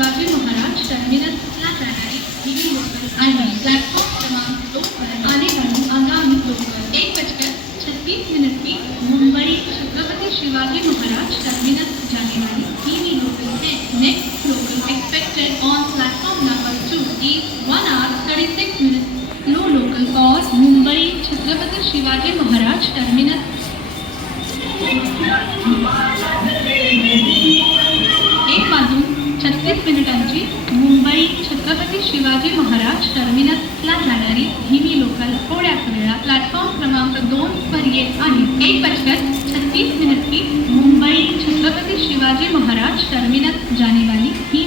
शिवाजी महाराज टर्मिनसला जाणारी ही लोकल आणि प्लॅटफॉर्म क्रमांक 2 पर आने वाली आगामी लोकल 1:36 की मुंबई छत्रपति शिवाजी महाराज टर्मिनस जाने वाली ही लोकल है। Next local expected on platform number 2 is 1 hour 36 minutes. No local for Mumbai Chhatrapati Shivaji Maharaj terminus. एक वाजून 36 मिनिटांची मुंबई छत्रपती शिवाजी महाराज टर्मिनसला जाणारी ही लोकल थोड्याच वेळात प्लॅटफॉर्म क्रमांक 2 पर येत आहे। 1:36 की मुंबई छत्रपति शिवाजी महाराज टर्मिनस जाने वाली ही